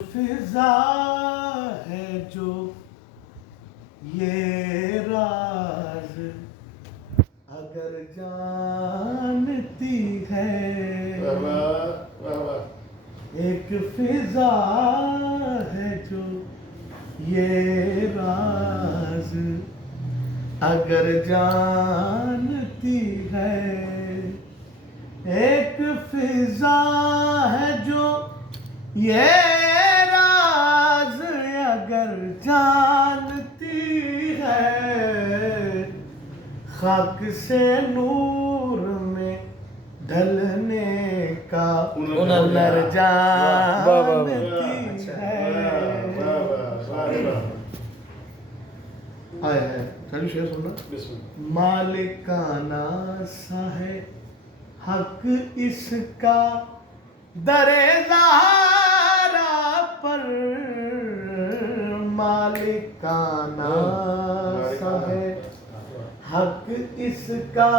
فضا ہے جو یہ راز اگر جانتی ہے، ایک فضا ہے جو یہ راز اگر جانتی ہے، ایک فضا ہے جو یہ راز اگر جانتی ہے، خاک سے نور میں ڈھلنے کا ہنر جانتی ہے۔ شعر سننا۔ مالکانہ سا ہے حق اس کا در زہرا پر، مالکانہ سا ہے حق اس کا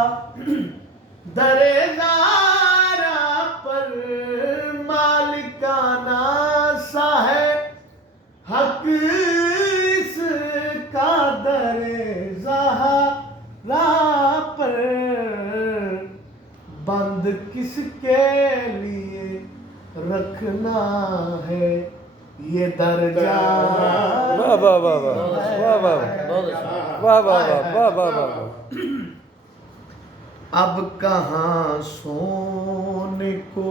در زہرا پر، مالکانہ سا ہے حق اس کا در زہرا پر، بند کس کے لیے رکھنا ہے یہ درجہ۔ اب کہاں سونے کو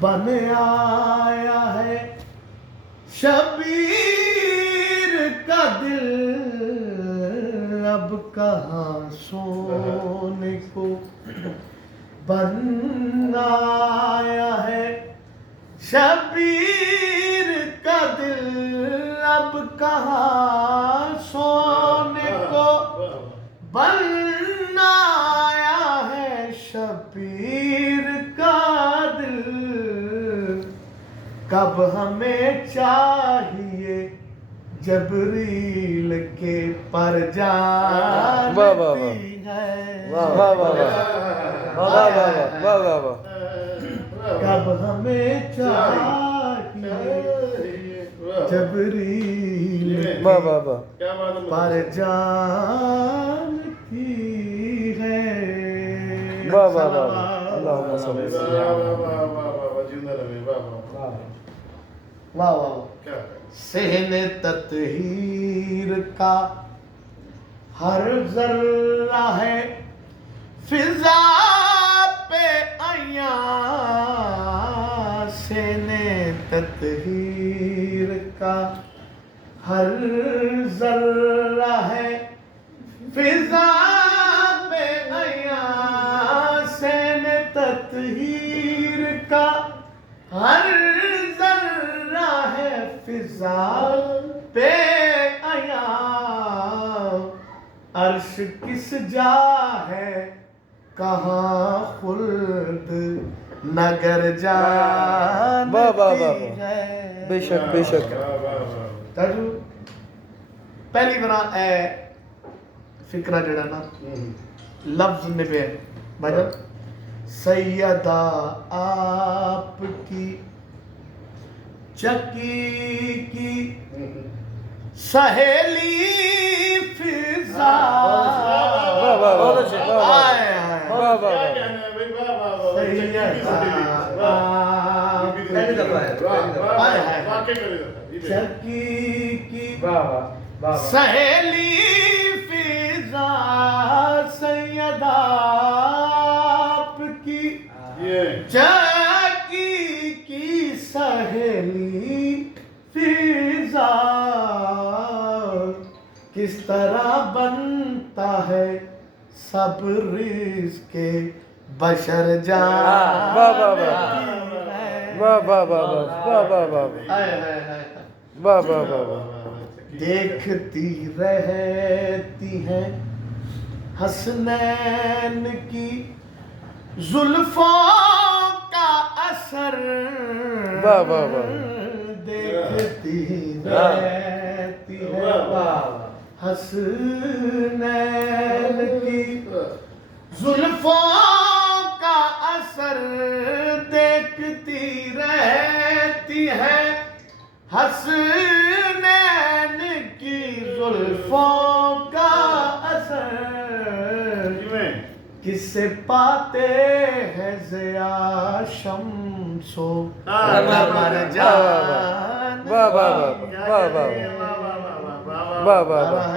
بن آیا ہے شبیر کا دل، اب کہاں سونے کو بن آیا ہے شبیر کا دل، اب کہاں سونے کو بن آیا ہے شبیر کا دل، کب ہمیں چاہیے جبریل کے پر جانتی ہے، کب ہمیں چاہیے جبریل پر جانتی ہے۔ واہ واہ، صحن تطہیر کا ہر ذرہ ہے فضا پہ عیاں، صحن تطہیر کا ہر ذرہ ہے فضا پہ عیاں، صحن تطہیر کا ہر ذرہ ہے فضا پہ عیاں، عرش کس جا ہے کہاں خلد نگر جانتی ہے۔ بے شک بے شک۔ پہلی بار اے فکرہ جڑا نا لفظ نبے بجا سیدہ آپ کی چکی کی سہیلی فضا، چکی کی سہیلی فضا، سیدہ آپ کی چکی کی سہیلی فضا، کس طرح بنتا ہے سب رزق بشر جانتی ہے، دیکھتی رہتی ہیں حسنین کی زلفوں کا اثر، دیکھتی رہتی ہیں حسنین کی زلفوں کا اثر، دیکھتی رہتی ہے حسنین کی زلفوں کا اثر کس سے پاتے ہیں ضیا شمس و قمر جان. واہ واہ واہ واہ واہ واہ واہ واہ واہ واہ.